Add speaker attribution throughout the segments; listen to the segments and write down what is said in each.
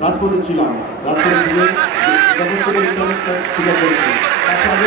Speaker 1: রাজপথে ছিলাম রাজপথে ছিলাম যথেষ্ট পরিশ্রম স্বীকার করেছি তার সাথে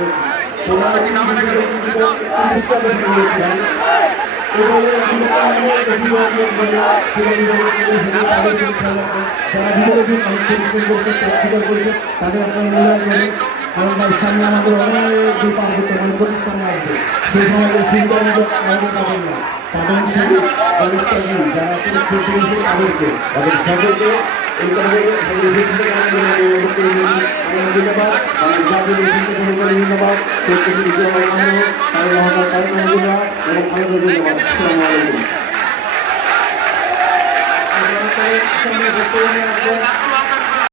Speaker 1: করে দেখা যাচ্ছে এমন ব্যক্তি না আমাদের থানায় দিতে এমন তাদের আপনার কারণ তার সামনে আমাদের অনেক দূর পার করতে মানে প্রতির সামনে আসবে সেই সময় সুবিধা আমাদের আমাদের পাবেন না তাদের শুধু যারা তাদেরকে তাদের সকলকে ধন্যবাদ